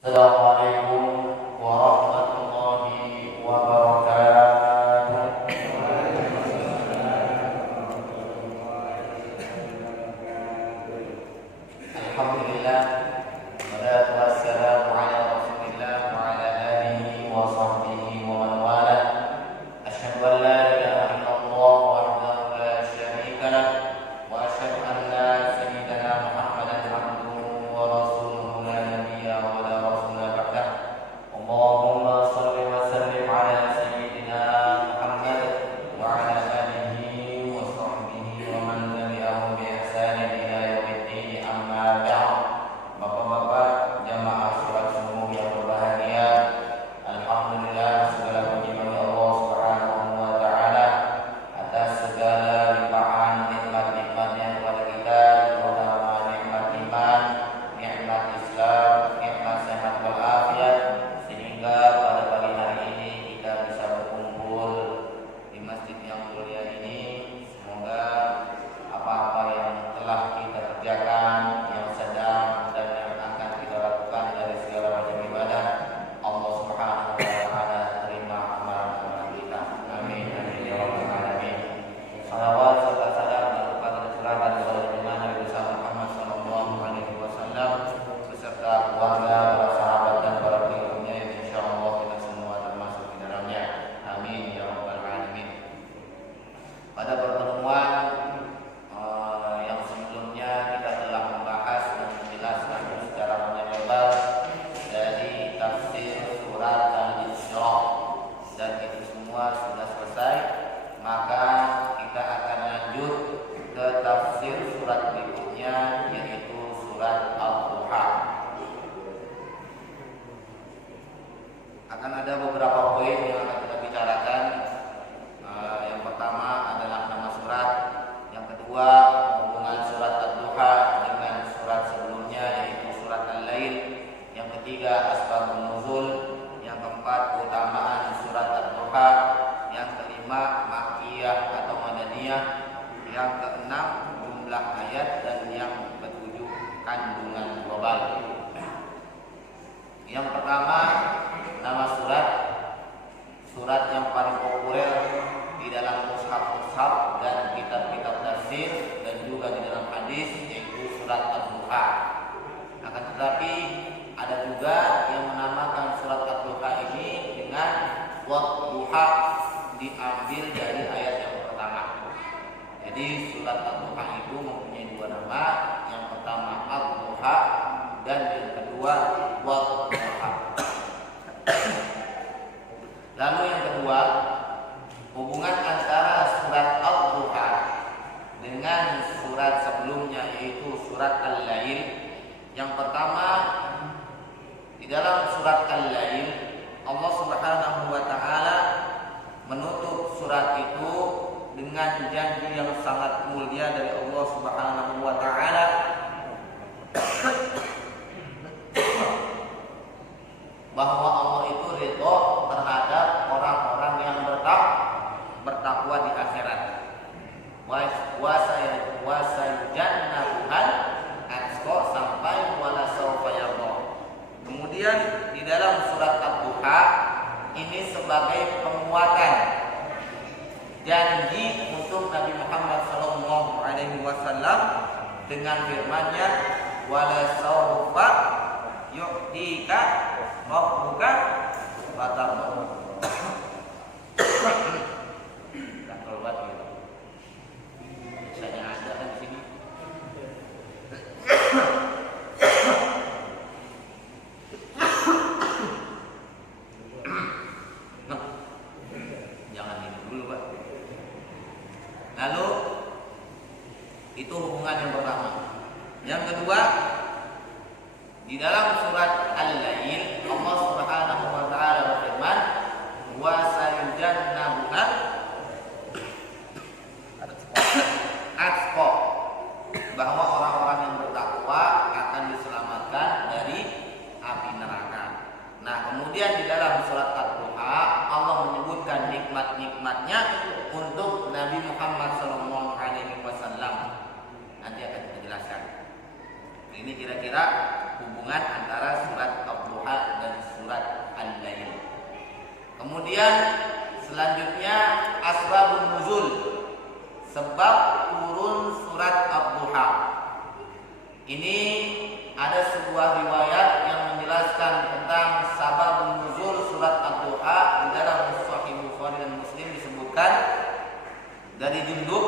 Assalamualaikum warahmatullahi wabarakatuh. Alhamdulillah, wassalatu wassalamu ala Rasulillah wa ala alihi wa sahbihi wa man walah. Asyhadu an la ilaha illallah wahdahu la syarika lah wa asyhadu anna sayyidana Muhammadan abduhu wa rasuluhu la nabiyya wa la rasula ba'dah. Allahumma shalli wa sallim ala sayyidina Muhammad wa ala alihi wa sahbihi wa man tabi'ahum bi ihsanin ila yaumiddin. Amma ba'd. Bapak-bapak jamaah salat subuh yang berbahagia, alhamdulillah segala puji bagi Allah Subhanahu wa taala atas segala limpahan nikmat-nikmatnya kepada kita, terutama nikmat iman, nikmat Islam, nikmat sehat walafiat, sehingga pada pagi hari ini kita bisa berkumpul di masjid yang mulia ini. Semoga apa-apa yang telah kita kerjakan, yang sedang dan yang akan kita lakukan dari segala macam ibadah, Allah Subhanahu wa taala terima amalan-amalan kita. Amin amin ya rabbal alamin. Salawat serta salam dan tercurahkan kepada junjungan Nabi besar Muhammad sallallahu alaihi wasallam beserta keluarga, para sahabat dan para pengikutnya yang insyaallah kita semua termasuk di dalamnya. Amin ya rabbal alamin. Pada pertemuan yang sebelumnya kita telah membahas dan menjelaskan secara panjang lebar dari tafsir surat Al-Isra, dan itu semua sudah selesai. Maka kita akan lanjut ke tafsir surat berikutnya, yaitu surat Al-Duha. Akan ada beberapa poin yang akan kita bicarakan. Yang pertama adalah nama surat, yang kedua hubungan surat Ad-Duha dengan surat sebelumnya yaitu surat Al-Lail, yang ketiga asbabun nuzul, yang keempat keutamaan surat Ad-Duha, yang kelima makkiyah atau madaniyah, yang keenam jumlah ayat, dan yang ketujuh kandungan global. Yang pertama nama surat, surat yang paling populer di dalam mushaf-mushaf dan kitab-kitab tafsir dan juga di dalam hadis, yaitu surat Ad-Duha. Akan tetapi ada juga yang menamakan surat Ad-Duha ini dengan Wad-Duha, diambil dari ayat yang pertama. Jadi surat Ad-Duha itu mempunyai dua nama, yang pertama Ad-Duha dan yang kedua Wad-Duha. Lalu yang kedua, hubungan antara surat Ad-Duha dengan surat sebelumnya yaitu surat Al-Lail. Yang pertama, di dalam surat Al-Lail Allah Subhanahu wa taala menutup surat itu dengan janji yang sangat mulia dari Allah Subhanahu wa taala bahwa Allah itu ridho terhadap orang-orang yang bertakwa di akhirat. Wasayujannabuhal atqa sampai wala saufa yarda. Kemudian di dalam surat Ad-Duha ini sebagai penguatan janji untuk Nabi Muhammad sallallahu alaihi wasallam dengan firman-Nya wala saufa yu'tika rabbuka fatarda. Tak keluar gitu. Biasanya ada kan di sini. Nah, jangan minum dulu, Pak. Lalu itu hubungan yang pertama. Yang kedua, di dalam surat Al-Lail Allah Subhanahu wa taala berfirman wa sayujannabuhal atqa, bahwa orang-orang yang bertakwa akan diselamatkan dari api neraka. Nah, kemudian di dalam surat Ad-Duha Allah menyebutkan nikmat-nikmatnya untuk Nabi Muhammad sallallahu alaihi wasallam. Nanti akan kita jelaskan. Ini kira-kira hubungan antara surat Ad-Duha Kemudian selanjutnya asbabun nuzul, sebab turun surat Ad-Duha. Ini ada sebuah riwayat yang menjelaskan tentang sababun nuzul surat Ad-Duha. Di dalam Sahih Bukhari dan Muslim disebutkan dari Jundub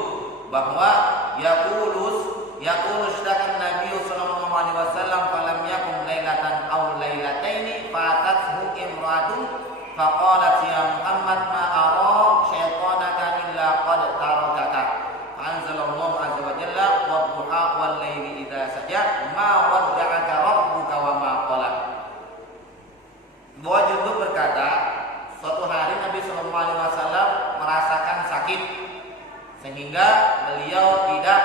bahwa yaqulu syadakan Nabi sallallahu alaihi wasallam falam yakum lailatan aw lailataini fatathu imratun faqalat ya Muhammad ma ara syaitanaka illa qad tarakaka anzalallahu azza wa jalla wadduha wal laili idza saja ma wadda'aka rabbuka wa ma qala. Bahwa Jundub berkata, suatu hari Nabi sallallahu alaihi wasallam merasakan sakit sehingga beliau tidak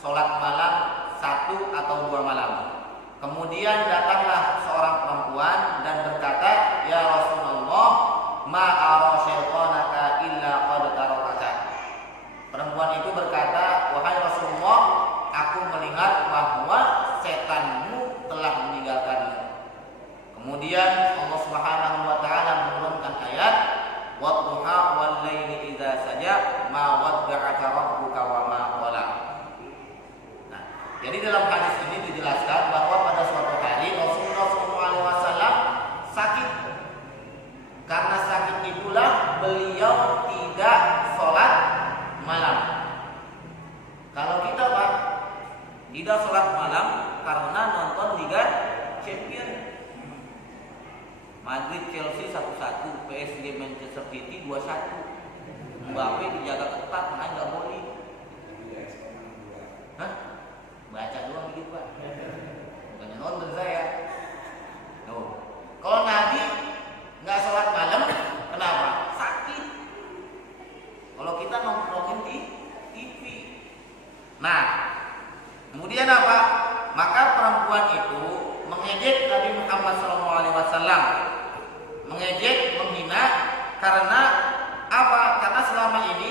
sholat malam 1 atau 2 malam. Kemudian datanglah seorang perempuan dan berkata, ya Rasulullah, ma ara syaitanaka illa qad tarakaka. Perempuan itu berkata, wahai Rasulullah, aku melihat bahwa setanmu telah meninggalkanmu. Kemudian Allah Subhanahu wa taala menurunkan ayat wadduha wal laili idza saja ma wadda'aka rabbuka wa ma qala. Nah, jadi dalam hadis ini dijelaskan bahwa pada suatu hari Rasulullah SAW sakit. Karena sakit itulah beliau tidak sholat malam. Kalau kita Pak tidak sholat malam karena nonton Liga Champions, Madrid Chelsea 1-1, PSG Manchester City 2-1. Mbappe dijaga ketat, main nggak boleh. Hah? Baca doang gitu Pak. Bukannya nonton saya. Tuh. Kalau Nabi nggak sholat malam, kenapa? Sakit. Kalau kita nongkrongin di TV. Nah, kemudian apa? Maka perempuan itu mengejek Nabi Muhammad SAW, mengejek, menghina, karena apa? Karena selama ini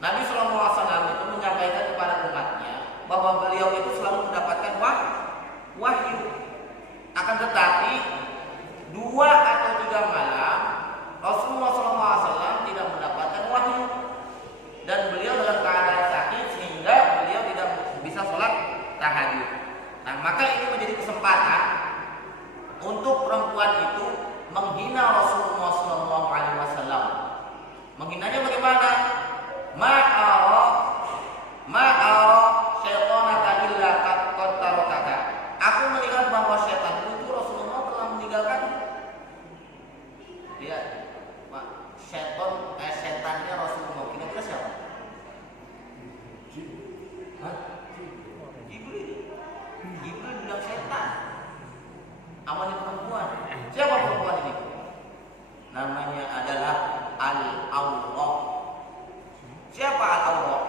Nabi SAW itu menyampaikan kepada umatnya bahwa beliau itu selalu mendapatkan wahyu. Akan tetapi 2 atau 3 malam Rasulullah SAW tidak mendapatkan wahyu dan beliau dalam keadaan sakit sehingga beliau tidak bisa sholat tahajud. Nah, maka ini menjadi kesempatan untuk perempuan itu menghina Rasulullah SAW. Menghinanya bagaimana? Ma'ara syaitanaka illa qad tarakaka. Aku melihat bahwa syaitan itu Rasulullah telah meninggalkan. Lihat, Pak, setannya Rasulullah kira-kira siapa? Jibril bilang setan. Awalnya perempuan. Siapa perempuan ini? Namanya adalah Al-Awwah. Siapa Al-Awwah?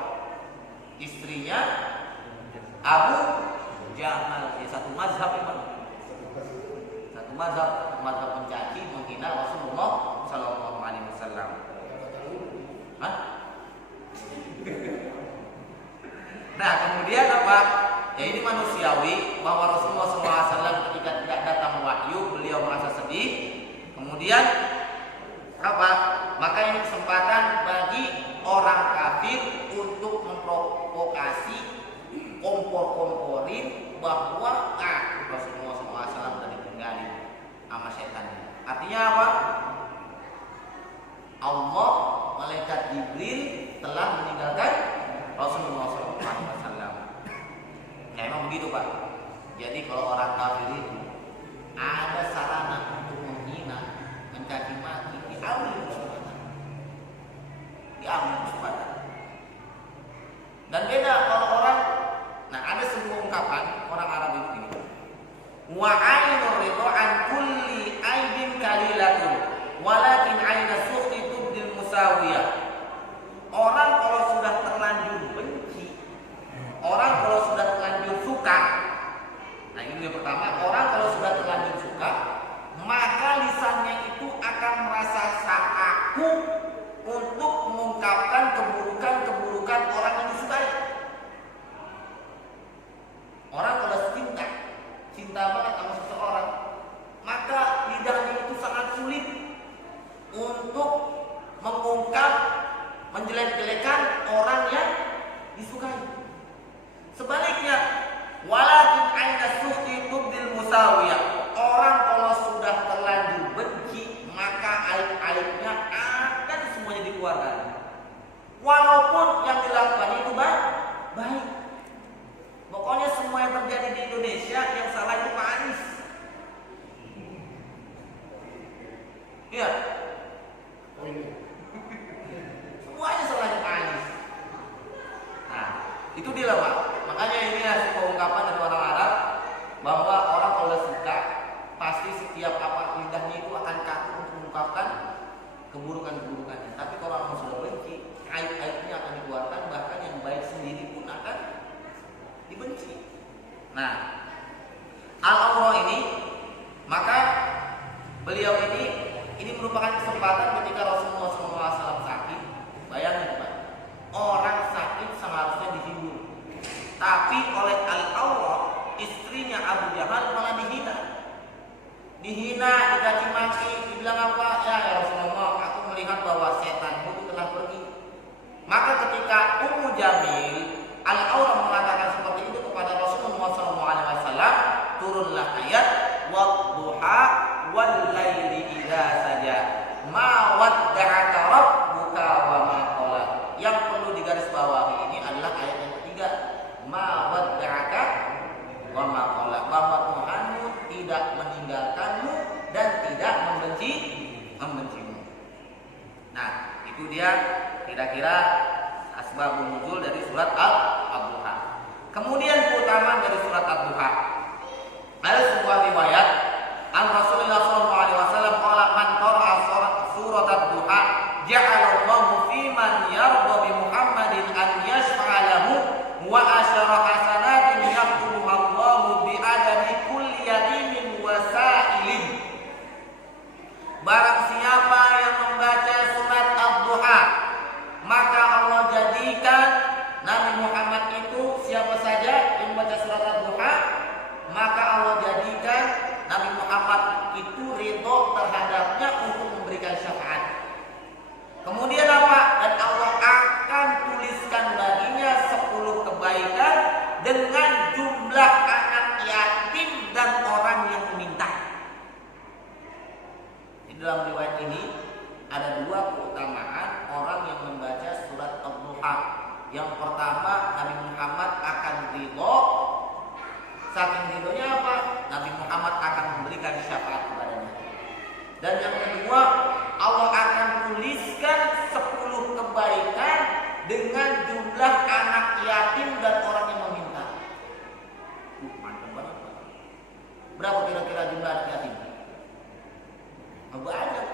Istrinya Abu Jahal. Ya, satu mazhab memang. Satu mazhab mencaci, menghina Rasulullah Sallallahu Alaihi Wasallam. Hah? Nah, kemudian apa? Ya, ini manusiawi bahwa Rasulullah SAW ketika tidak datang wahyu beliau merasa sedih. Kemudian apa? Maka ini kesempatan bagi orang kafir untuk memprovokasi, kompor-komporin bahwa Rasulullah SAW sudah ditinggalin sama setan. Artinya apa? Allah, malaikat Jibril telah meninggalkan Rasulullah SAW. Nah, emang begitu Pak. Jadi kalau orang kafir itu ada sarana untuk menghina, mencaci maki, diambil kesempatan. Dan beda kalau orang, nah ada sebuah ungkapan orang Arab itu ini. Wa ainur ridha an kulli aibin kalilatun, walakin aina sukhti tubdil musawiyah. Orang kalau sudah terlanjur benci, orang kalau sudah terlanjur suka. Nah, ini yang pertama, orang kalau sudah terlanjur suka, maka lisannya itu akan merasa kaku untuk mengungkapkan keburukan-keburukan orang yang disukai. Orang kalau cinta banget sama seseorang, suci. Nah, al-aurah ini, maka beliau ini merupakan kesempatan ketika Rasulullah SAW sakit. Bayangin Pak, orang sakit seharusnya dihibur, tapi oleh al-aurah, istrinya Abu Jahal malah dihina, dicaci maki, dibilang apa? Ya Rasulullah, aku melihat bahwa setanmu itu telah pergi. Maka ketika Ummu Jamil al-aurah mengatakan seperti itu kepada Rasulullah SAW, turunlah ayat wadduha wal laili idza saja ma wadda'aka rabbuka wa ma qala. Yang perlu digarisbawahi ini adalah ayat yang ketiga, ma wadda'aka wa ma qala, bahwa Tuhanmu tidak meninggalkanmu dan tidak membencimu. Nah, itu dia kira-kira asbabun nuzul dari surat Ad-Duha. Kemudian keutamaan dari surat Ad-Duha. Ada sebuah riwayat an Rasulullah SAW qala man qara'a surat Ad-Duha ja'alallahu fi man yarda bi Muhammadin an yashfa'a lahu wa asyara hasanatin yaktubuha Allahu bi adami kulli yatimin wa sa'ilin. Barang siapa yang membaca surat Ad-Duha, maka Allah jadikan Nabi Muhammad itu, siapa saja yang membaca surat Ad-Duha, maka Allah jadikan Nabi Muhammad itu ridho terhadapnya untuk memberikan syafaat. Kemudian apa? Dan Allah akan tuliskan baginya 10 kebaikan dengan jumlah anak yatim dan orang yang meminta. Di dalam riwayat ini ada 2 keutamaan orang yang membaca surat Ad-Duha. Yang pertama, Nabi Muhammad akan ridho. Saking ridhonya apa? Nabi Muhammad akan memberikan syafaat kepadanya. Dan yang kedua, Allah akan tuliskan 10 kebaikan dengan jumlah anak yatim dan orang yang meminta. Mantap banget Pak. Berapa kira-kira jumlah anak yatim? Banyak.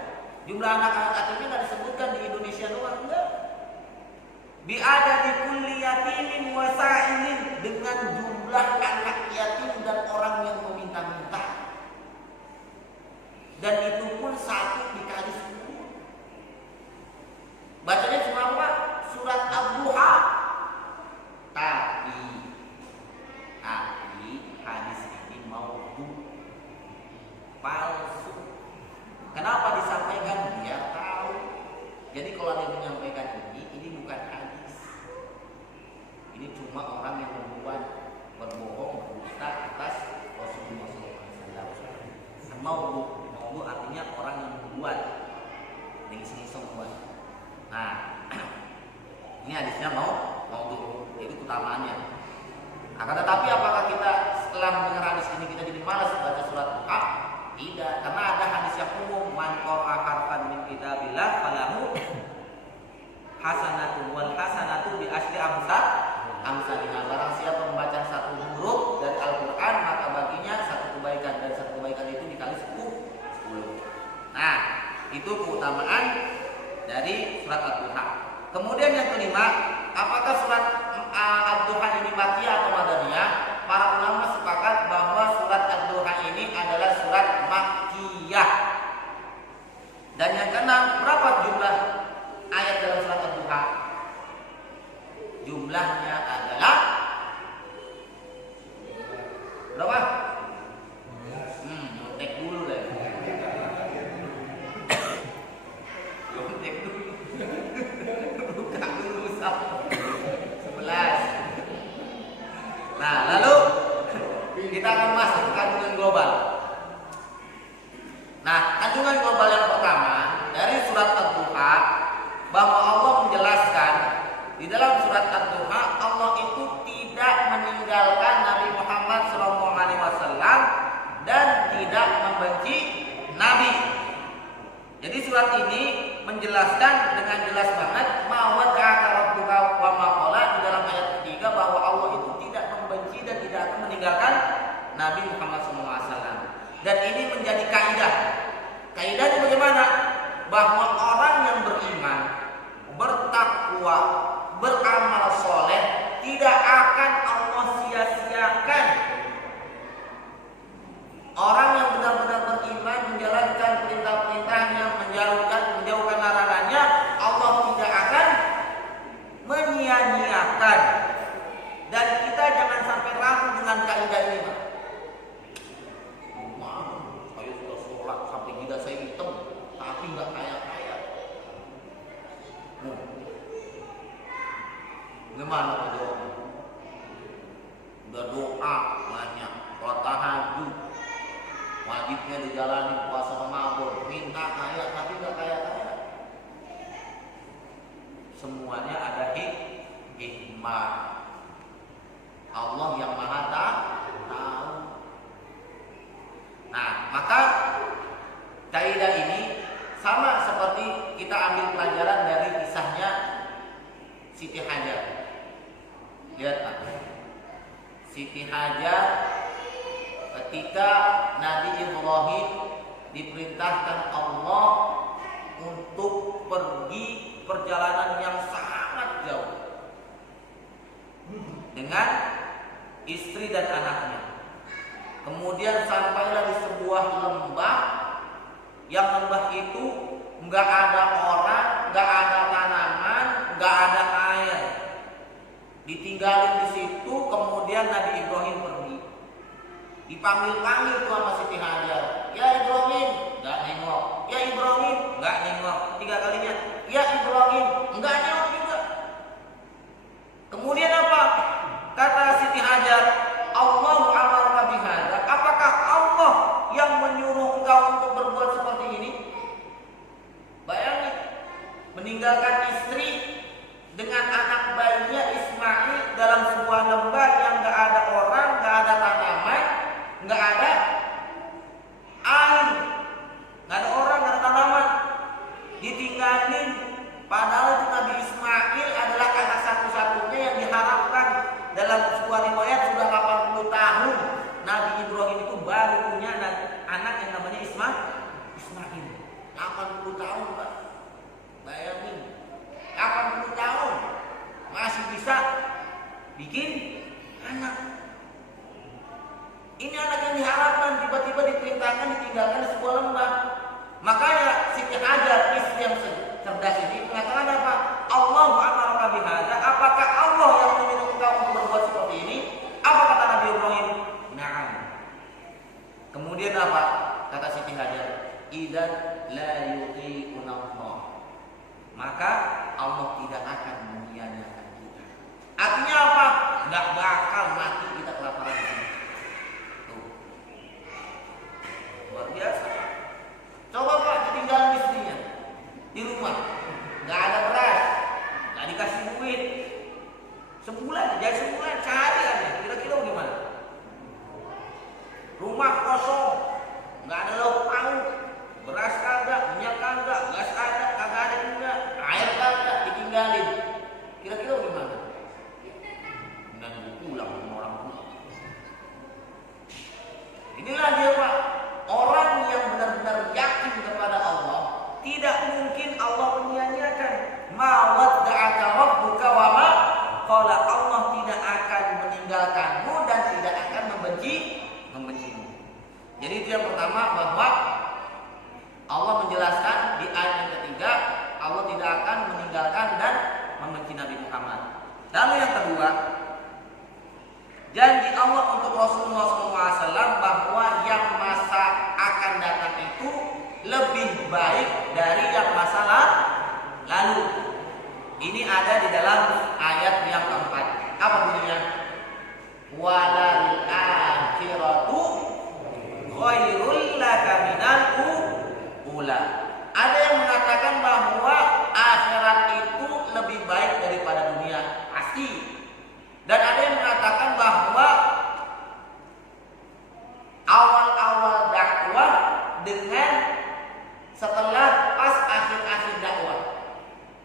Jumlah anak yatimnya nggak disebutkan di Indonesia doang, enggak. Biada di kulli yatimin wa sa'ilin, dengan jumlah anak yatim dan orang yang meminta-minta. Dan itu pun 1 dikali 10. Bacanya cuma apa? Surat Ad-Duha. Tapi hadis ini maudhu, palsu. Kenapa disampaikan? Biar tahu. Jadi kalau dia menyampaikan ini bukan hadis. Ini cuma orang yang berbohong, berdusta atas Rasulullah SAW. Maudhu artinya orang yang membuat, yang iseng-iseng buat. Nah, ini hadisnya maudhu, itu utamaannya. Akan tetapi apakah kita setelah mendengar hadis ini kita jadi malas baca surat Duha? Tidak, karena ada hadis yang umum, man qara'a harfan min kitabillah falahu hasanatun wal hasanatu bi asyri amsalha. Barang siapa membaca 1 huruf dari Al-Qur'an, maka baginya 1 kebaikan, dan 1 kebaikan itu dikali 10. Nah, itu keutamaan dari surat Ad-Duha. Kemudian yang kelima, apakah surat Ad-Duha ini makkiyah atau madaniyah? Para ulama sepakat bahwa surat Ad-Duha ini adalah surat makkiyah. Dan yang keenam, berapa jumlah ayat dalam surat Ad-Duha? Jumlahnya adalah berapa? Nyontek dulu deh. Nyontek dulu. Buka dulu 11. Nah, lalu kita akan masuk ke kandungan global. Nah, kandungan global yang pertama dari surat Ad-Duha, bahwa Allah menjelaskan di dalam surat Ad-Duha, Allah itu tidak meninggalkan Nabi Muhammad SAW dan tidak membenci Nabi. Jadi surat ini menjelaskan dengan jelas banget ma wadda'aka rabbuka wa ma qala, di dalam ayat ketiga, bahwa Allah itu tidak membenci dan tidak akan meninggalkan Nabi Muhammad SAW. Dan ini menjadi kaidah. Kaidahnya bagaimana? Bahwa orang yang beriman, bertakwa, beramal soleh, tidak akan Allah sia-sia doa banyak, sholat tahajud, wajibnya dijalani, puasa Ramadan, minta kaya tapi nggak kaya-kaya. Semuanya ada hikmah. Allah yang maha tahu. Nah, maka kaidah ini sama seperti kita ambil pelajaran dari kisahnya Siti Hajar. Lihat Pak, Siti Hajar ketika Nabi Ibrahim diperintahkan Allah untuk pergi perjalanan yang sangat jauh dengan istri dan anaknya. Kemudian sampailah di sebuah lembah, yang lembah itu nggak ada orang, nggak ada tanaman, nggak ada air. Ditinggalin di situ, kemudian Nabi Ibrahim pergi. Dipanggil-panggil tuh sama Siti Hajar. Ya Ibrahim, nggak nengok. Ya Ibrahim, nggak nengok. 3 kalinya. Ya Ibrahim, nggak nengok juga. Kemudian apa? Kata Siti Hajar, Allahu amaraka bihadza. Apakah Allah yang menyuruh engkau untuk berbuat seperti ini? Bayangin, meninggalkan istri dengan anak bayinya Ismail dalam sebuah lembah yang nggak ada orang, nggak ada tanaman, nggak ada air, nggak ada orang, nggak ada tanaman, ditinggalin. Padahal itu Nabi Ismail adalah anak satu-satunya yang diharapkan. Dalam sebuah riwayat sudah 80 tahun Nabi Ibrahim itu baru punya anak yang namanya Ismail. 80 tahun Pak. Bayangin, 80 tahun masih bisa bikin anak. Ini anak yang diharapkan, tiba-tiba diperintahkan ditinggalkan di sebuah lembah. Makanya Siti Hajar, istri yang cerdas ini mengatakan apa? Allahu amaraka bihadza. Apakah Allah yang menyuruh engkau untuk berbuat seperti ini? Apa kata Nabi Ibrahim? Na'am. Kemudian apa? Kata Siti Hajar, idzan la yuqiuna Allah. Maka Allah tidak akan menyia-nyiakan kita. Artinya apa? Enggak bakal mati kita kelaparan di sini. Tuh. Luar biasa. Coba Pak, ditinggalin istrinya di rumah, nggak ada beras, nggak dikasih duit, sebulan cari aja, kira-kira gimana? Rumah kosong, nggak ada lauk pauk, beras kagak, minyak kagak, gas ada, kagak ada juga, air kagak, ditinggalin, kira-kira gimana? Dan pulang sama orang tua. Inilah dia Pak, orang yang benar-benar yakin kepada Allah. Tidak mungkin Allah menyia-nyiakan. Ma wadda'aka rabbuka wa ma qala. Allah tidak akan meninggalkanmu dan tidak akan membencimu. Jadi itu yang pertama, bahwa Allah menjelaskan di ayat yang ketiga, Allah tidak akan meninggalkan dan membenci Nabi Muhammad. Lalu yang kedua, janji Allah untuk Rasulullah SAW bahwa yang masa akan datang itu lebih baik dari yang masa lalu. Ini ada di dalam ayat yang keempat. Apa bunyinya? Walal akhiratu khairul laka minal ula. Ada yang mengatakan bahwa akhirat itu lebih baik daripada dunia, pasti. Dan ada yang mengatakan bahwa awal-awal dakwah dengan setelah pas akhir-akhir dakwah.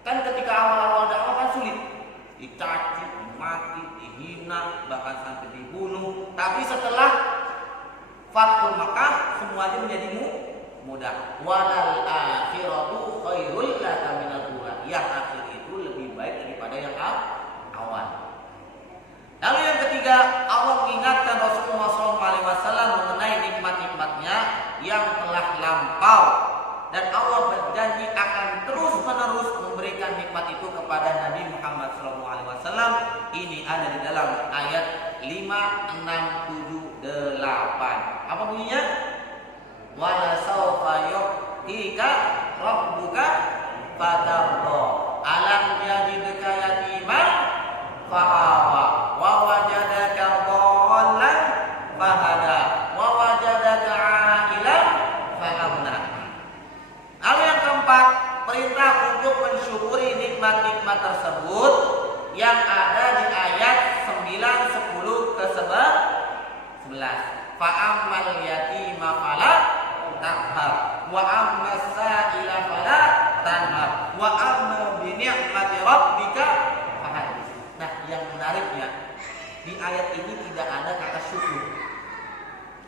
Kan ketika awal-awal dakwah kan sulit, dicaci, dimaki, dihina, bahkan sampai dibunuh. Tapi setelah Fathul Makkah semuanya menjadi mudah. Walal akhiratu khairul laka minal ula. Yang akhir itu lebih baik daripada yang awal. Lalu yang ketiga, Allah mengingatkan Rasulullah SAW mengenai nikmat-nikmatnya yang telah lampau. Dan Allah berjanji akan terus-menerus memberikan nikmat itu kepada Nabi Muhammad SAW. Ini ada di dalam ayat 5, 6, 7, 8. Apa bunyinya? Wala sawfa yu'tika rabbuka fatarda. Alam yajidka yatiman fa'awa wa wajadaka dhallan Fa ammal yatima fala taqhar wa ammas sa'ila fala tanhar wa amma bi ni'mati rabbika fahaddits. Nah, yang menariknya di ayat ini tidak ada kata syukur.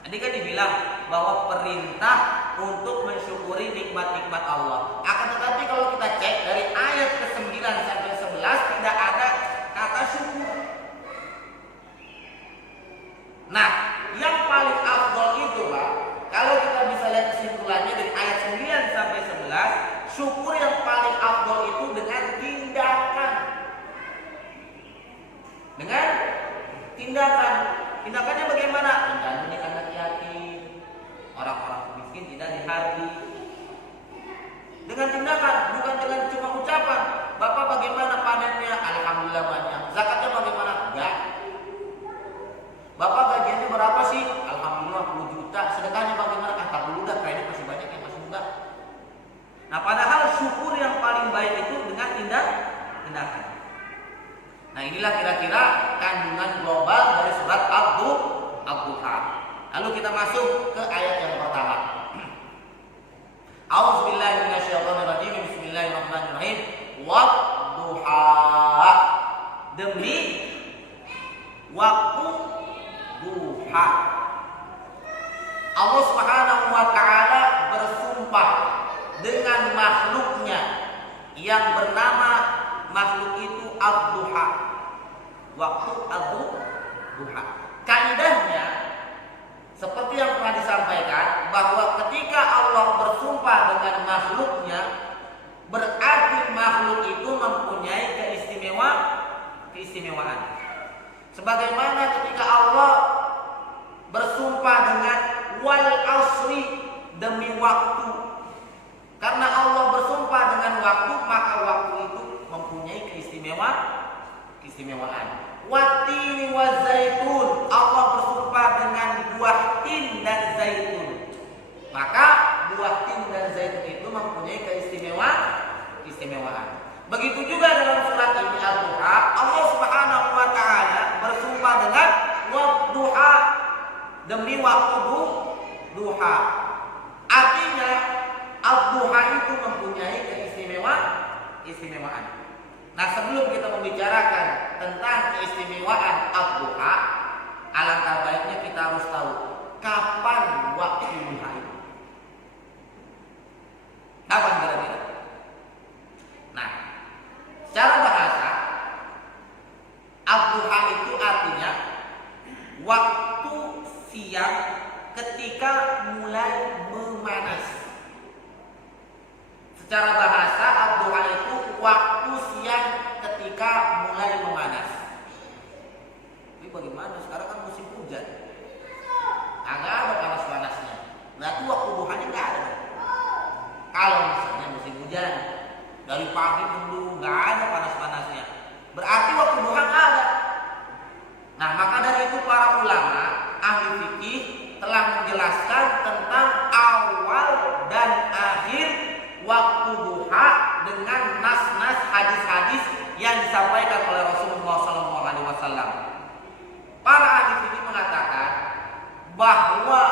Tadi kan dibilang bahwa perintah untuk mensyukuri nikmat-nikmat Allah. Akan tetapi kalau kita cek dari ayat ke-9 sampai 11 tidak ada kata syukur. Nah, yang paling afdol itu, Pak, kalau kita bisa lihat kesimpulannya dari ayat 9 sampai 11, syukur yang paling afdol itu dengan tindakan. Dengan tindakan. Tindakannya bagaimana? Menggandeng anak yatim, orang-orang miskin tidak dihati. Dengan tindakan, bukan dengan cuma ucapan. Bapak bagaimana panennya? Alhamdulillah banyak. Zakatnya bagaimana? Enggak. Bapak gajiannya berapa sih? Alhamdulillah 10 juta. Sedekahnya bagaimana? Tak dulu dah, kredit masih banyak yang masih enggak. Nah, padahal syukur yang paling baik itu dengan tindakan. Nah, inilah kira-kira kandungan global dari surat Ad-Duha. Lalu kita masuk ke ayat yang pertama. A'udzubillahi minasyaitonirrajim. Bismillahirrahmanirrahim. Wad-duha. Demi waktu duha. Allah Subhanahu wa taala bersumpah dengan makhluknya yang bernama makhluk itu ad-duha. Waktu ad-duha. Kaidahnya seperti yang pernah disampaikan bahwa ketika Allah bersumpah dengan makhluknya, berarti makhluk itu mempunyai keistimewaan. Sebagaimana ketika Allah bersumpah dengan wal asri, demi waktu. Karena Allah bersumpah dengan waktu, maka waktu itu mempunyai keistimewaan. Watini wa zaitun, Allah bersumpah dengan buah tin dan zaitun. Maka buah tin dan zaitun itu mempunyai keistimewaan. Begitu juga dalam surat ini Ad-Duha, Allah Subhanahu wa taala bersumpah dengan wad-duha, demi waktu duha. Artinya Ad-Duha itu mempunyai keistimewaan. Nah, sebelum kita membicarakan tentang keistimewaan Ad-Duha, alangkah baiknya kita harus tahu kapan waktu duha itu. Kapan kira-kira? Nah, secara bahasa Ad-Duha itu artinya waktu siang ketika mulai memanas. Secara bahasa Ad-Duha itu waktu siang ketika mulai memanas. Tapi bagaimana? Sekarang kan musim hujan, nggak ada panas-panasnya. Berarti waktu duhanya nggak ada. Kalau misalnya musim hujan, dari pagi dulu nggak ada panas-panasnya, berarti waktu duha nggak ada. Nah, maka dari itu para ulama ahli fikih telah menjelaskan tentang awal dan akhir waktu duha dengan nas-nas hadis-hadis yang disampaikan oleh Rasulullah SAW. Para ahli fikih mengatakan bahwa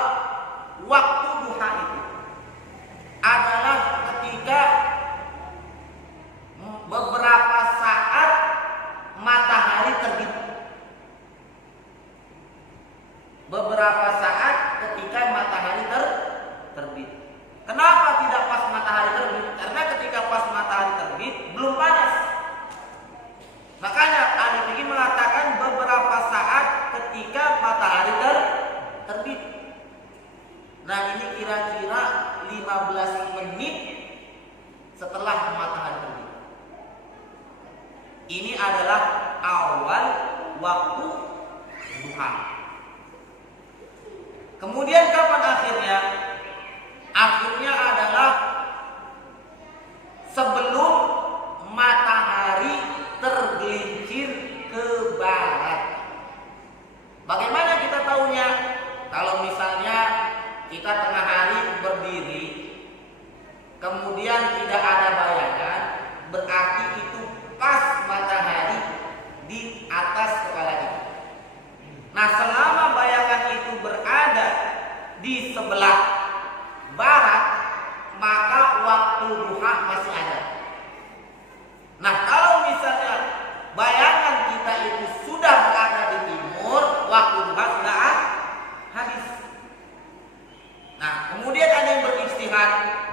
waktu duha itu adalah ketika beberapa saat matahari terbit. Beberapa saat ketika matahari terbit. Kenapa tidak pas matahari terbit? Karena ketika pas matahari terbit belum panas. Makanya ahli fikih mengatakan beberapa saat ketika matahari terbit. Nah, ini kira-kira 15 menit setelah matahari terbit. Ini adalah awal waktu duha. Kemudian kapan akhirnya? Akhirnya adalah sebelum matahari tergelincir ke barat. Bagaimana kita tahunya? Kalau misalnya kita tengah hari berdiri, kemudian tidak ada bayangan, berarti itu pas matahari di atas kepala kita. Nah, selama bayangan itu di sebelah barat, maka waktu duha masih ada. Nah, kalau misalnya bayangan kita itu sudah berada di timur, waktu duha sudah habis. Nah, kemudian ada yang berijtihad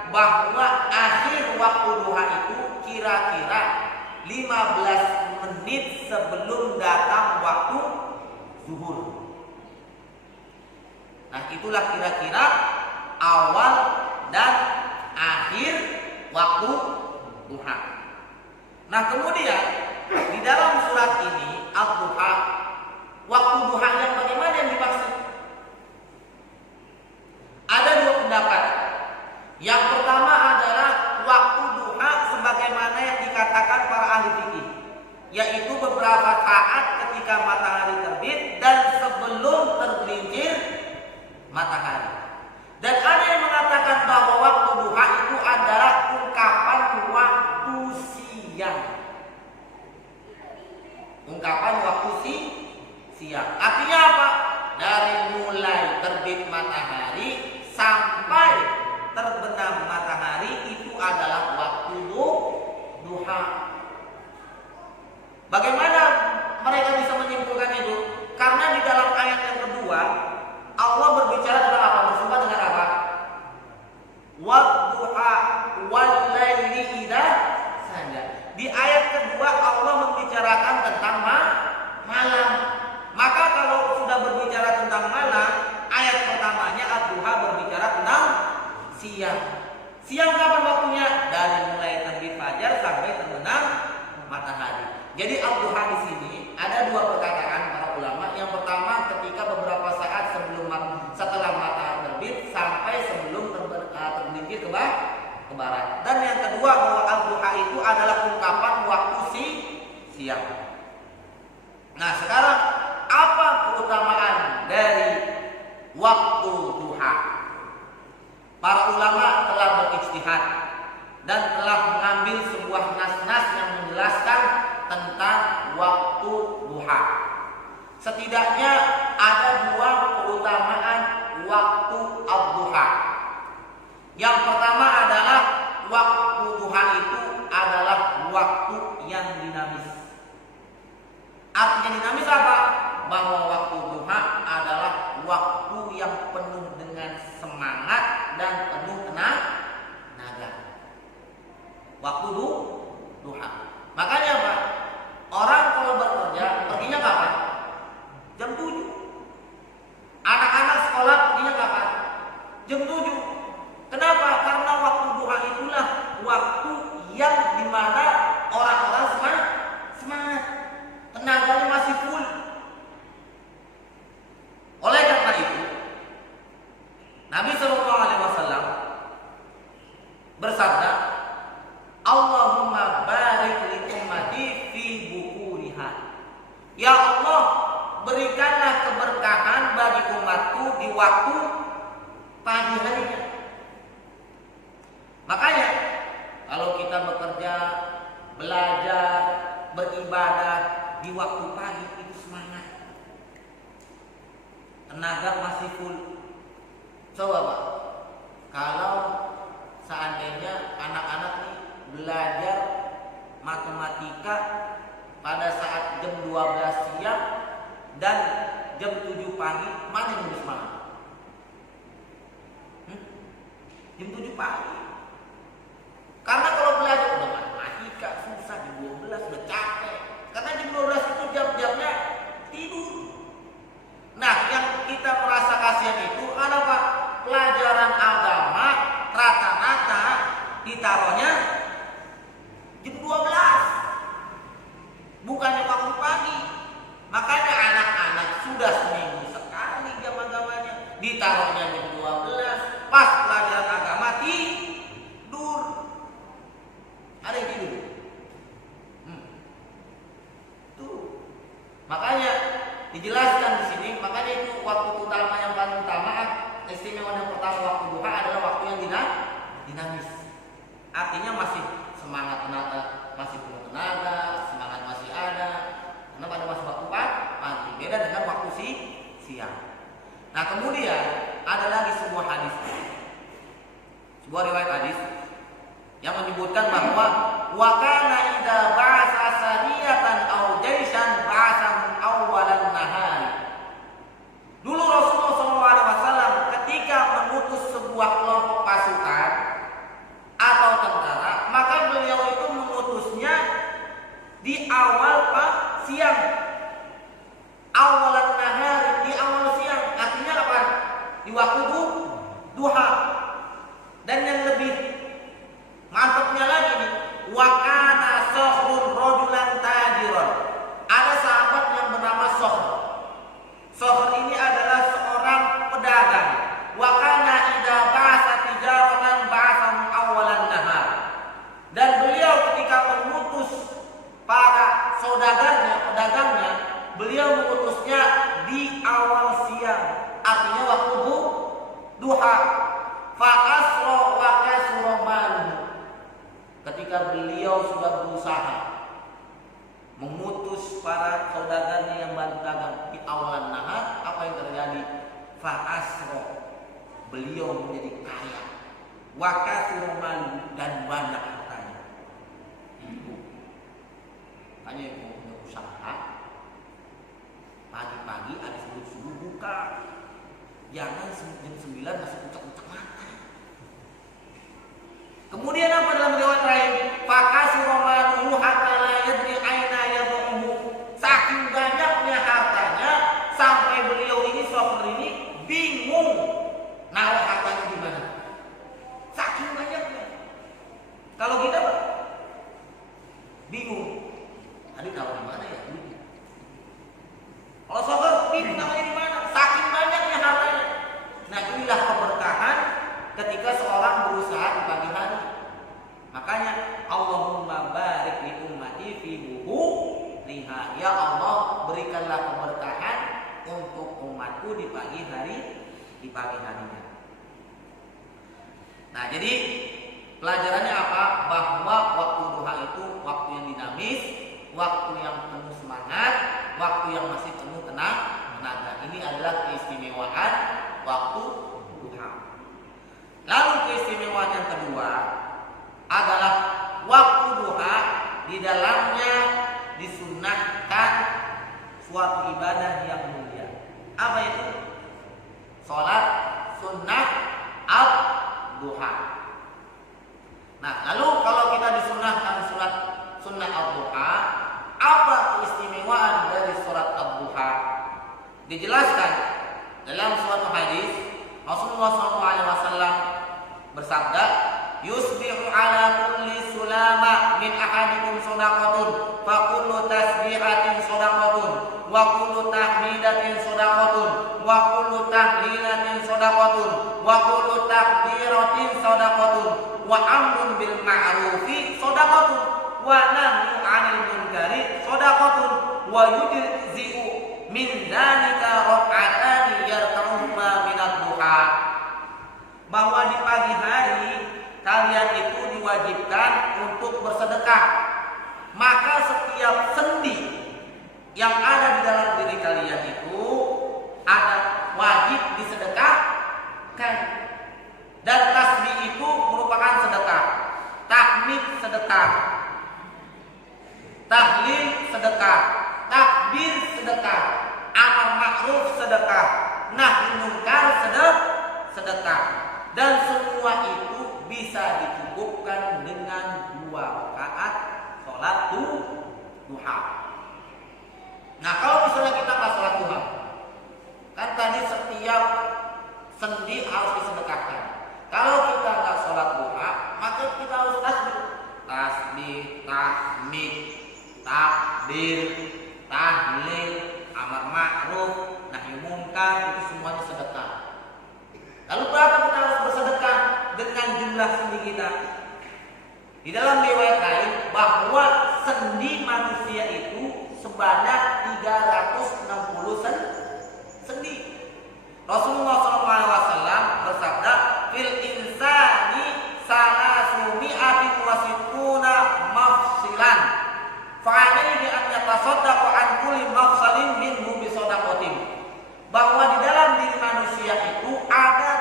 bahwa akhir waktu duha itu kira-kira 15 menit sebelum datang waktu zuhur. Nah, itulah kira-kira awal dan akhir waktu duha. Nah, kemudian di dalam surat ini Ad-Duha, waktu duha yang bagaimana yang dimaksud? Ada dua pendapat. Yang pertama adalah waktu duha sebagaimana yang dikatakan para ahli fikih, yaitu beberapa saat ketika matahari terbit dan sebelum tergelincir matahari. Dan ada yang mengatakan bahwa waktu duha itu adalah ungkapan waktu siang. Ungkapan waktu siang. Artinya apa? Dari mulai terbit matahari sampai terbenam matahari itu adalah waktu duha. Bagaimana mereka bisa menyimpulkan itu? Karena di dalam ayat yang kedua Allah berbicara tentang apa? Bersumpah dengan apa? Wadduha wal laili idza saja. Di ayat kedua Allah membicarakan tentang malam. Maka kalau sudah berbicara tentang malam, ayat pertamanya Ad-Duha berbicara tentang siang. Siang kapan waktunya? Dari mulai terbit fajar sampai terbenam matahari. Jadi Ad-Duha di sini ada dua perkataan para ulama. Yang pertama ketika beberapa saat setelah matahari terbit sampai sebelum tergelincir ke barat. Dan yang kedua bahwa Ad-Duha itu adalah ungkapan waktu siang. Nah, sekarang apa keutamaan dari waktu duha? Para ulama telah berijtihad dan telah mengambil sebuah nas-nas yang menjelaskan tentang waktu duha. Setidaknya ada dua keutamaan waktu ad-duha. Yang pertama adalah waktu duha itu adalah waktu yang dinamis. Artinya dinamis apa? Bahwa waktu duha adalah waktu yang penuh dengan semangat dan penuh tenaga. Waktu duha. Makanya apa? Orang kalau bekerja perginya kapan? Jam 7. Anak-anak sekolah perginya kapan? Jam 7. Kenapa? Karena waktu duha itulah waktu yang dimana orang-orang semangat, tenaganya masih full. Oleh karena itu, Nabi SAW bersabda, Allahumma barik li ummati fi bukuriha. Ya Allah, berikanlah keberkahan bagi umatku di waktu pagi harinya. Makanya kalau kita bekerja, belajar, beribadah di waktu pagi itu semangat, tenaga masih full. Coba Pak, kalau seandainya anak-anak nih belajar matematika pada saat jam 12 siang dan jam 7 pagi, mana yang lebih semangat? Jam 7 pagi. Karena kalau belajar udah matematika susah, jam 12 udah capek. Karena jam 12 itu jam-jamnya tidur. Nah, yang kita merasa kasihan itu ada Pak, pelajaran agama rata-rata ditaruhnya jam 12. Bukannya waktu pagi. Makanya anak-anak sudah seminggu sekali jam agamanya ditaruhnya jam 12. Pas pelajaran agama tidur. Ada yang tidur. Tuh. Makanya dijelaskan di sini, makanya itu waktu utama yang paling utama, istimewa yang pertama waktu duha adalah waktu yang dinamis. Artinya masih semangat tenaga, masih penuh tenaga, semangat masih ada. Karena pada masa waktu pagi beda dengan waktu siang. Nah, kemudian ada lagi sebuah hadis, sebuah riwayat hadis yang menyebutkan bahwa wa kana idza ba'asa sariyatan aw jaisan ba'asahum awwalan nahari. Dulu Rasulullah SAW ketika mengutus sebuah kelompok pasukan atau tentara, maka beliau itu mengutusnya di awal siang. Awalan nahari, di awal siang. Artinya apa? Di waktu duha. Dan yang lebih mantapnya lagi nih, wa kana Sakhrun rajulan tajiran. Ada sahabat yang bernama Sakhr. Sakhr ini adalah seorang pedagang. Wa kana idza ba'asa tijaratan ba'asahum awalan nahar. Dan beliau ketika mengutus para saudagarnya, pedagangnya, beliau mengutusnya di awal siang, artinya waktu duha. Fa asra wa kasra maluhu. Ketika beliau sudah berusaha mengutus para saudagarnya yang bantu dagang di awalan nahar, apa yang terjadi? Fa asra, beliau menjadi kaya. Wa kasra maluhu, dan banyak hartanya. Hanya yang mau punya usaha, pagi-pagi ada subuh buka, jangan jam 9 masih ucap-ucap mata. Kemudian apa dalam riwayat lain? Fakasuromanuhu hatta la yadri aina yadhuhu. Saking banyaknya hartanya sampai beliau ini Sakhr ini bingung naruh hartanya di mana. Saking banyaknya. Kalau kita bingung, tadi taruh di mana ya? Kalau Sakhr bingung namanya di mana? Saking banyaknya hartanya. Nah, inilah keberkahan ketika seorang berusaha di pagi hari. Makanya Allahumma barik li ummati fi buhuriha. Ya Allah, berikanlah keberkahan untuk umatku di pagi harinya. Nah, jadi pelajarannya apa? Bahwa waktu duha itu waktu yang dinamis, waktu yang penuh semangat, waktu yang masih penuh tenaga. Ini adalah keistimewaan waktu duha. Lalu keistimewaan yang kedua adalah waktu duha di dalamnya disunnahkan suatu ibadah yang mulia. Apa itu? Salat sunnah ad-duha. Nah, lalu kalau kita disunnahkan salat sunnah ad-duha, apa keistimewaan dari salat ad-duha? Dijelaskan dalam suatu hadis Rasulullah SAW bersabda, yusbihu ala kulli sulama min ahadikum shadaqatun fa kullu tasbihatin shadaqatun wa kullu tahmidatin shadaqatun wa kullu tahlilatin shadaqatun wa kullu takbiratin shadaqatun wa amrun bil ma'rufi shadaqatun wa nahyun 'anil munkari shadaqatun wa yujzi'u min dzalika rak'atani yarka'uhuma min ad-duha. Bahwa di pagi hari kalian itu diwajibkan untuk bersedekah. Maka setiap sendi yang ada di dalam diri kalian itu ada wajib disedekahkan. Dan tasbih itu merupakan sedekah, tahmid sedekah, tahlil sedekah, takbir sedekah, amar ma'ruf sedekah, nahi munkar sedekah. Dan semua itu bisa dicukupkan dengan 2 rakaat salat duha. Nah, kalau misalnya kita nggak salat duha, kan tadi setiap sendi harus disedekahkan. Kalau kita nggak salat duha, maka kita harus tasbih, tahmid, takbir, tahlil, amar ma'ruf, nahi munkar, itu semuanya sedekah. Lalu berapa kita harus bersedekah dengan jumlah sendi kita? Di dalam riwayat lain bahwa sendi manusia itu sebanyak 360 sendi. Rasulullah SAW bersabda, fil insani salasumi'atin wasittuna mafsilan fa'alaihi an yatasaddaqa an kulli mafsalin minhu bi shadaqatin. Bahwa di dalam diri manusia itu ada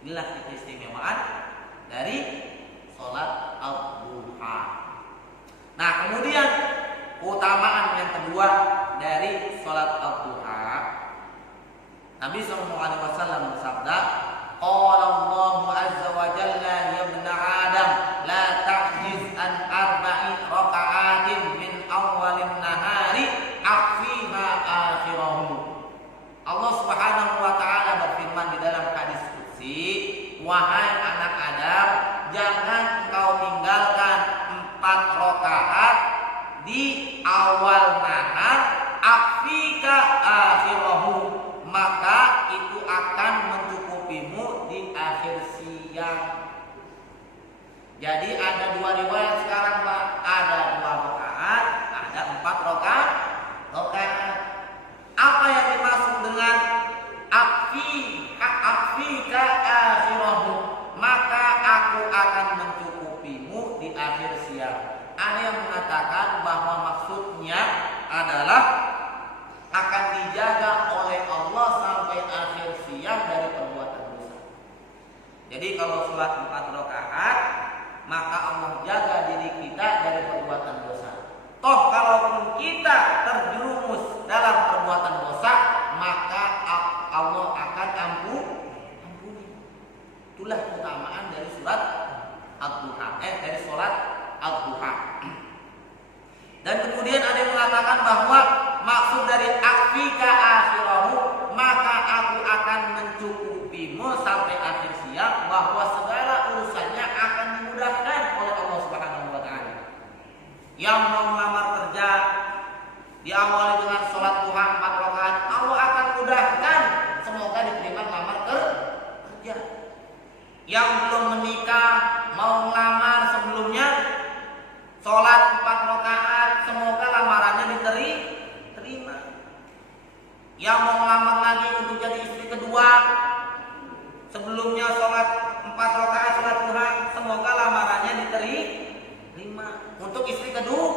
Inilah keistimewaan dari sholat al-duha. Nah, kemudian keutamaan yang kedua dari sholat al-duha, Nabi SAW bersabda, qala Allahu azza wa jalla ya ibna Adam la ta'jiz an arba'i raka'atin min awwalin nahari aqfiha akhirahu. Allah Subhanahu wa taala berfirman di dalam hadis qudsi, wahai anak Adam, jangan engkau tinggalkan 4 rakaat di awal nahar aqfika akhirahu, maka itu akan mencukupimu di akhir siang. Jadi ada 2 riwayat sekarang, Pak. Ada 2 rakaat, ada 4 rakaat. Apa yang dimaksud dengan aqfika akhirahu, maka aku akan mencukupimu di akhir siang. Ada yang mengatakan bahwa maksudnya adalah akan dijaga oleh Allah sampai akhir siang dari perbuatan dosa. Jadi kalau sholat 4 rakaat, maka Allah jaga diri kita dari perbuatan dosa. Toh kalaupun kita terjerumus dalam perbuatan dosa, maka Allah akan ampuni. Itulah keutamaan dari sholat al-duha, dari sholat al-duha. Dan kemudian ada yang mengatakan bahwa maksud dari aqfika akhirahu, maka aku akan mencukupimu sampai akhir siang, bahwa segala urusannya akan dimudahkan oleh Allah Subhanahu wa taala. Yang mau melamar kerja diawali dengan sholat duha 4 rakaat, Allah akan mudahkan, semoga diterima melamar kerja. Yang belum menikah mau melamar sebelumnya sholat 4 rakaat, semoga lamarannya diterima. Yang mau melamar lagi untuk jadi istri kedua, sebelumnya sholat 4 rakaat sholat duha, semoga lamarannya diterima. Untuk istri kedua,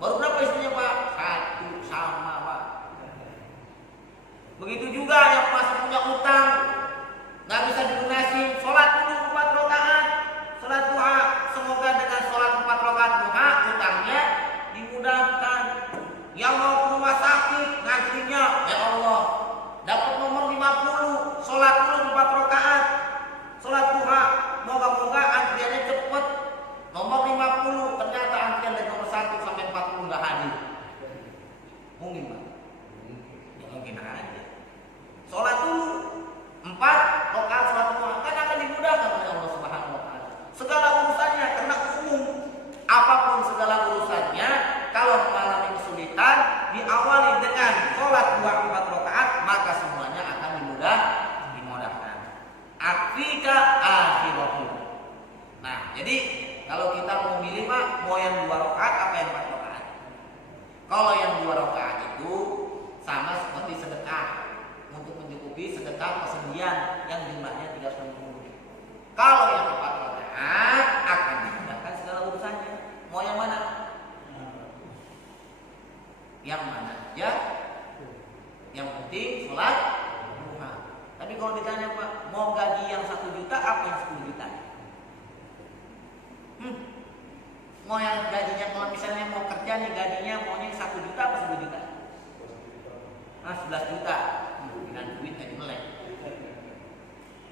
baru berapa istrinya, Pak? 1 sama, Pak. Begitu juga yang masih punya utang, nggak bisa dilunasi, sholat dulu 4 rakaat sholat duha, semoga dengan sholat 4 rakaat duha utangnya dimudahkan. Yang mau ke rumah sakit ngantrinya, ya Allah, dapat nomor 50, sholat dulu 4 rakaat sholat duha, moga-moga antriannya cepat. Nomor 50, ternyata antrian dari nomor 1 sampai 40 nggak hadir. Mungkin, Pak? Ya mungkin aja. Sholat dulu 4 rakaat sholat duha, kan akan dimudahkan oleh Allah Subhanahu wa taala. Segala urusannya, karena umum, apapun segala urusannya, kalau mengalami kesulitan diawali dengan sholat 4 rakaat, maka semuanya akan dimudahkan. Aqfika akhirahu. Nah, jadi kalau kita mau milih, Pak, mau yang 2 rakaat apa yang 4 rakaat? Kalau yang 2 rakaat itu sama seperti sedekah, untuk mencukupi sedekah persendian yang jumlahnya 360. Kalau yang 4 rakaat akan dimudahkan segala urusannya. Mau yang mana? Yang mana aja, yang penting sholat duha. Tapi kalau ditanya, Pak, mau gaji yang 1 juta apa yang 10 juta? Mau yang gajinya, kalau misalnya mau kerja nih, gajinya maunya 1 juta apa 10 juta? 11 juta. Dengan duit aja melek.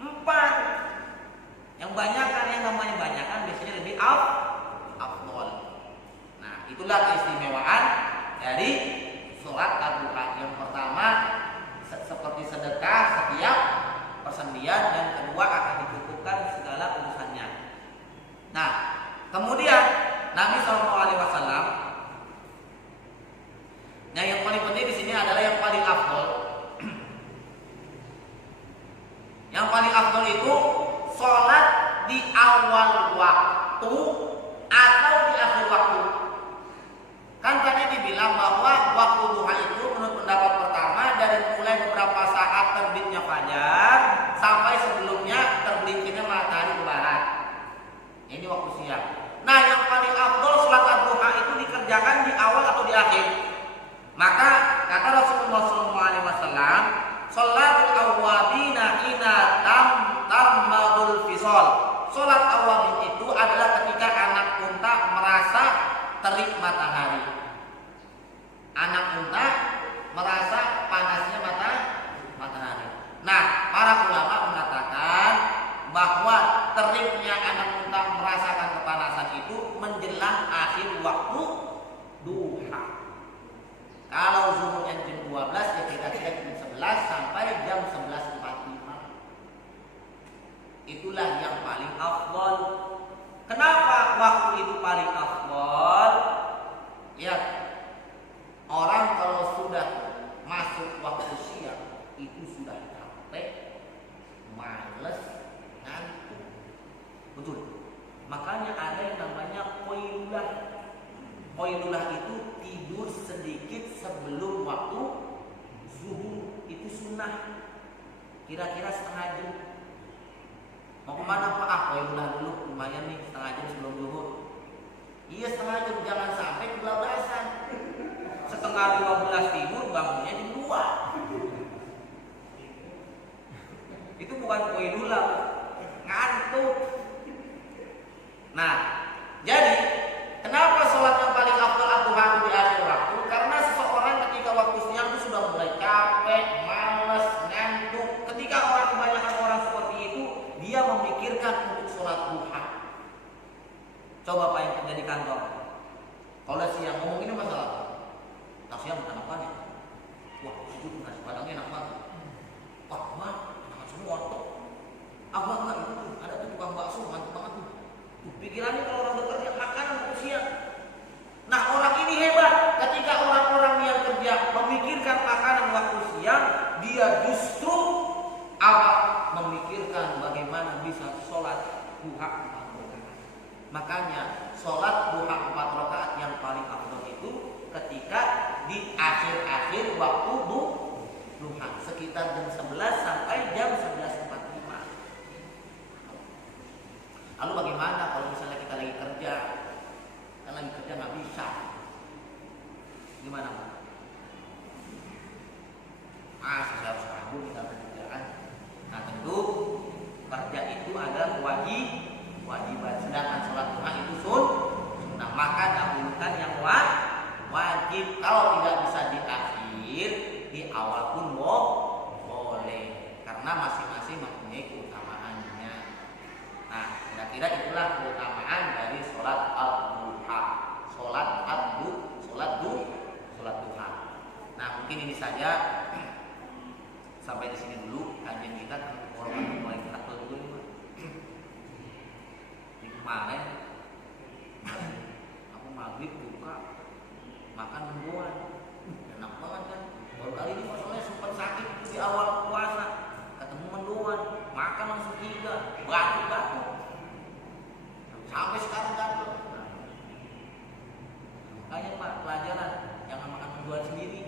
4. Yang banyak kan, yang namanya banyak kan biasanya lebih afdol. Nah, itulah keistimewaan dari sholat al-duha. Yang pertama seperti sedekah setiap persendian, dan kedua akan dicukupkan segala urusannya. Nah, kemudian Nabi SAW, nah yang paling penting di sini adalah yang paling afdol. Yang paling afdol itu sholat di awal waktu atau di akhir waktu. Kan tadi dibilang bahwa waktu duha itu menurut pendapat pertama dari mulai beberapa saat terbitnya fajar sampai sebelumnya tergelincirnya matahari ke barat. Ini waktu siang. Nah, yang paling afdol sholat duha itu dikerjakan di awal atau di akhir. Maka kata Rasulullah SAW, sholatul awwabina ina 11.45. Itulah yang paling afdal. Kenapa waktu itu paling afdal? Lihat, orang kalau sudah masuk waktu siang itu sudah capek, males, ngantuk. Betul. Makanya ada yang namanya qailulah. Qailulah itu tidur sedikit sebelum waktu zuhur, itu sunnah. Kira-kira setengah jam. Mau kemana Pak? Qailulah dulu, lumayan nih, setengah jam sebelum zuhur. Iya, setengah jam, jangan sampai kebablasan. Setengah 12 tidur, bangunnya jam 2. Itu bukan qailulah, ngantuk. Nah, jadi kenapa sholat yang paling afdal ad-duha di akhir waktu? Karena seseorang ketika waktu siang itu sudah mulai capek, malas, ngantuk. Ketika kebanyakan orang seperti itu, dia memikirkan untuk sholat duha. Coba Pak yang kerja di kantor, kalau siang ngomongin masalah apa? Tak siang makan apa nih? Wah, itu nasi padangnya enak banget. Wah, enak semua tuh. Abang nggak itu tuh, ada tuh tukang bakso, mantap banget tuh. Pikirannya kalau orang bekerja makanan untuk siang. Nah, orang ini hebat. Ketika orang-orang yang kerja memikirkan makanan waktu siang, dia justru memikirkan bagaimana bisa sholat duha 4 rakaat. Makanya sholat duha 4 rakaat yang paling afdal itu ketika di akhir-akhir waktu duha, sekitar jam 11 sampai jam 11.45. Lalu bagaimana kalau misalnya kita lagi kerja? Kan lagi kerja nggak bisa. Gimana Pak? Saya harus ragu di dalam kerjaan. Nah, tentu kerja itu adalah wajiban. Sedangkan sholat duha itu sunnah. Maka dahulukan yang wajib. Kalau tidak bisa di akhir, di awal pun boleh. Karena masing-masing mempunyai keutamaannya. Nah, kira-kira itulah keutamaan dari sholat ad-duha. Sholat duha. Nah, mungkin ini saja. Sampai di sini dulu kajian kita tentang orang mulai kita dulu. Di kemarin aku maghrib buka makan mendoan, enak banget kan. Baru kali ini masalahnya sempat sakit di awal puasa, ketemu mendoan, makan langsung 3, batuk. Sampai sekarang gatel. Makanya Pak, pelajaran jangan makan mendoan sendiri.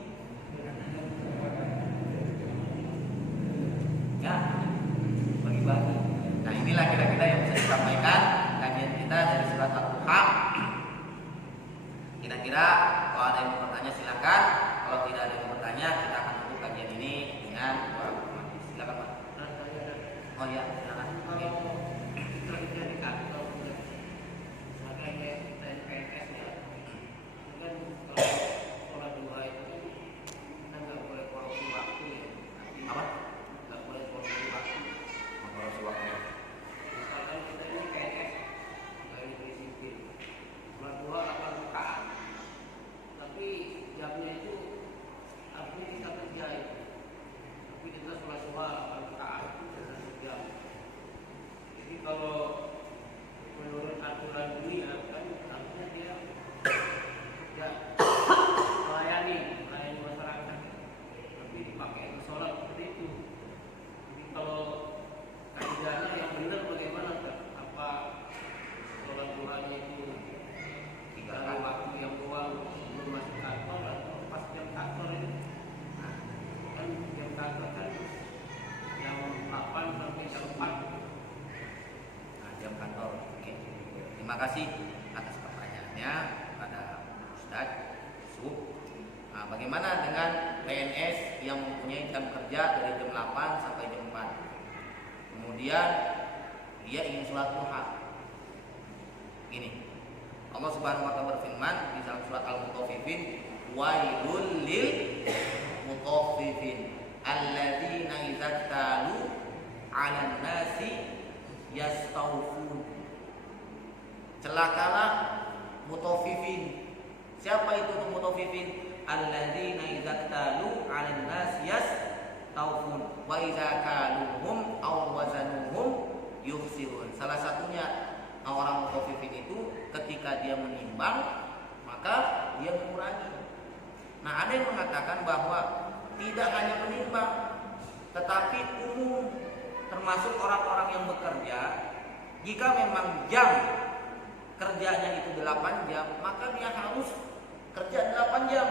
Ya, bagi-bagi. Nah, inilah kira-kira yang bisa disampaikan kajian kita dari surat ad-duha. Kira-kira kalau ada yang mau bertanya silakan. Kalau tidak ada yang mau bertanya, kita akan tutup kajian ini dengan doa otomatis. Silakan Pak. Oh ya, silakan. Oke. Terima kasih atas pertanyaannya pada Ustadz Sub. Nah, bagaimana dengan PNS yang mempunyai jam kerja dari jam 8 sampai jam 4? Kemudian dia ingin sholat duha. Gini, Allah Subhanahu wa Ta'ala berfirman di dalam surat Al-Mutaffifin, wailul lil mutaffifin alladzina idza talu 'alan nasi yastawfun. Celakalah mutaffifin. Siapa itu mutaffifin? Alladzina idza talu 'alan nas taufun wa idza kaluhum aw wazanuhum yukhsirun. Salah satunya orang mutaffifin itu ketika dia menimbang maka dia mengurangi. Nah, ada yang mengatakan bahwa tidak hanya menimbang tetapi umum, termasuk orang-orang yang bekerja, jika memang jam kerjanya itu 8 jam, maka dia harus kerja 8 jam.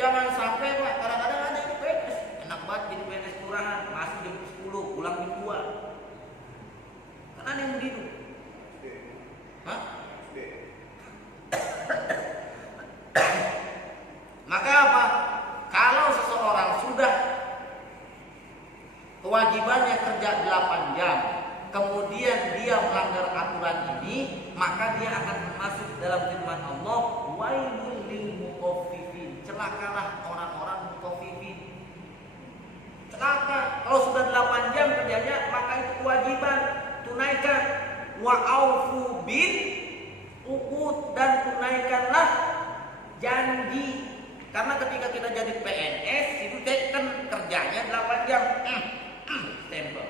Jangan sampai Pak, kadang-kadang ada yang PNS, enak banget jadi PNS kelurahan, masih jam 10, pulang jam 2. Kan ada yang begitu. Hah? Maka apa? Kalau seseorang sudah kewajibannya kerja 8 jam, kemudian dia melanggar aturan ini, maka dia akan masuk dalam firman Allah, wailul lil mutaffifin. Celakalah orang-orang mutaffifin. Celaka. Kalau sudah 8 jam kerjanya, maka itu kewajiban, tunaikan. Wa aufu bil uqud, dan tunaikanlah janji. Karena ketika kita jadi PNS itu kan kerjanya 8 jam. Stempel.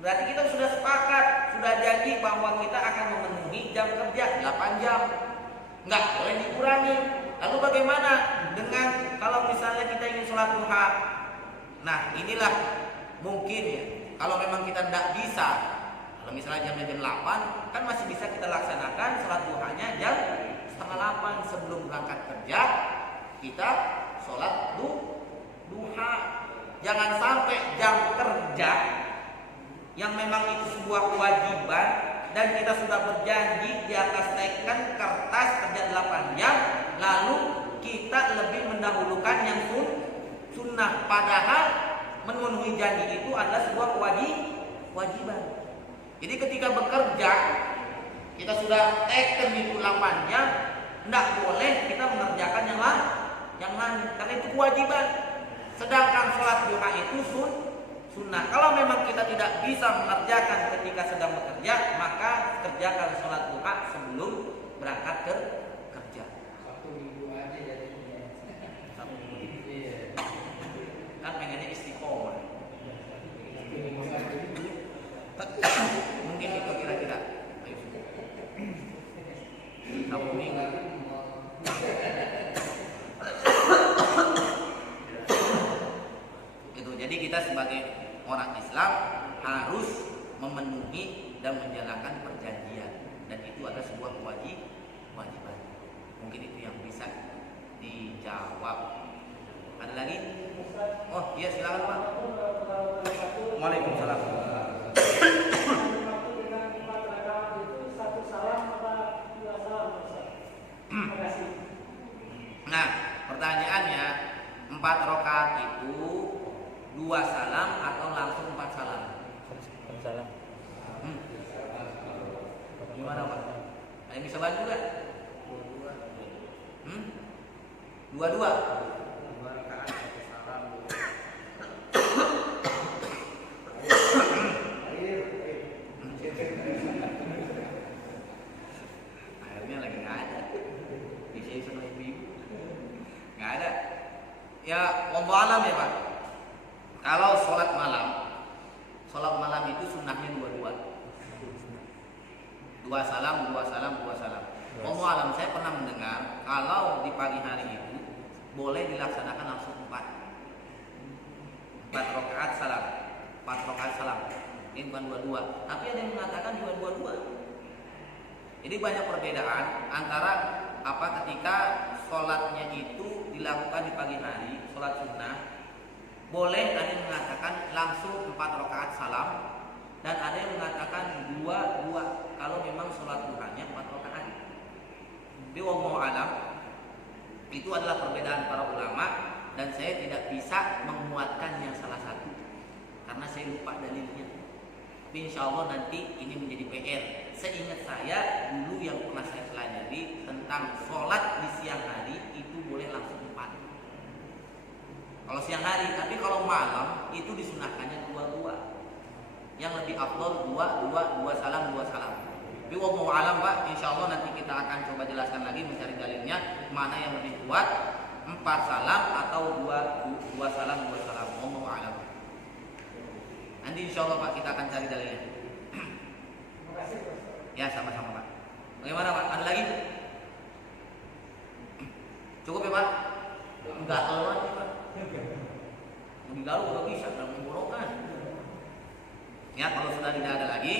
Berarti kita sudah sepakat, sudah janji bahwa kita akan memenuhi jam kerja 8 jam. Nggak boleh dikurangi. Lalu bagaimana dengan kalau misalnya kita ingin sholat duha? Nah, inilah mungkin ya. Kalau memang kita tidak bisa, kalau misalnya jamnya jam 8, kan masih bisa kita laksanakan sholat duhanya jam setengah 8 sebelum berangkat kerja. Kita sholat duha. Jangan sampai jam kerja yang memang itu sebuah kewajiban dan kita sudah berjanji di atas teken kertas kerja 8 jam, lalu kita lebih mendahulukan yang sunnah, padahal memenuhi janji itu adalah sebuah kewajiban. Jadi ketika bekerja kita sudah teken itu 8 jam, tidak boleh kita mengerjakan yang lain karena itu kewajiban. Sedangkan sholat duha itu sunnah. Kalau memang kita tidak bisa mengerjakan ketika sedang bekerja, maka kerjakan sholat duha sebelum berangkat kerja. Satu minggu aja jadinya. Satu minggu. Iya. Kan pengennya istiqomah. Mungkin itu kira-kira. Satu minggu. Jadi kita sebagai orang Islam harus memenuhi dan menjalankan perjanjian, dan itu adalah sebuah kewajiban. Mungkin itu yang bisa dijawab. Ada lagi? Oh iya, silakan Pak. Waalaikumsalam. Nah, pertanyaannya 4 rakaat itu 2 salam atau langsung 4 salam? 4 salam. Gimana Pak? Ada yang bisa bantu gak? Dua-dua. 2 rakaat 1 salam. Akhirnya lagi nggak ada. Bisa sama ibu-ibu. Nggak ada. Ya, wallahu alam ya Pak. Kalau sholat malam itu sunnahnya 2-2. 2 salam. Wallahu alam, saya pernah mendengar kalau di pagi hari itu boleh dilaksanakan langsung 4 rakaat salam. 4 rakaat salam. Ini bukan 2-2, tapi ada yang mengatakan juga 2-2. Jadi banyak perbedaan antara ketika sholatnya itu dilakukan di pagi hari, sholat sunnah. Boleh ada yang mengatakan langsung 4 rakaat salam, dan ada yang mengatakan 2-2 kalau memang sholat duhanya 4 rakaat. Di wallahu alam, itu adalah perbedaan para ulama, dan saya tidak bisa menguatkan yang salah satu karena saya lupa dalilnya. Tapi insya Allah nanti ini menjadi PR. Seingat saya dulu yang pernah saya pelajari tentang sholat di siang hari itu boleh langsung 4 kalau siang hari, tapi kalau malam itu disunahkannya 2-2. Yang lebih afdol 2 salam. Tapi wallahu alam Pak, insya Allah nanti kita akan coba jelaskan lagi, mencari dalilnya mana yang lebih kuat. 4 salam atau 2 salam 2 salam. Wallahu a'lam. Nanti insyaallah Pak kita akan cari dalilnya. Ya sama-sama Pak. Bagaimana Pak? Ada lagi? Cukup ya Pak? Enggak tahu lagi Pak. Lebih galau nggak bisa dalam tenggorokan. Ya kalau sudah tidak ada lagi,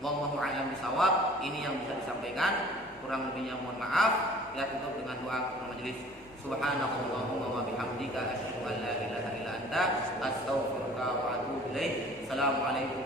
wallahu a'lam bishawab. Ini yang bisa disampaikan. Kurang lebihnya mohon maaf. Kita tutup dengan doa kepada majelis. Subhanallahumma wa bihamdika asyhadu an la ilaha illa anta astaghfiruka wa atubu ilaik. Assalamualaikum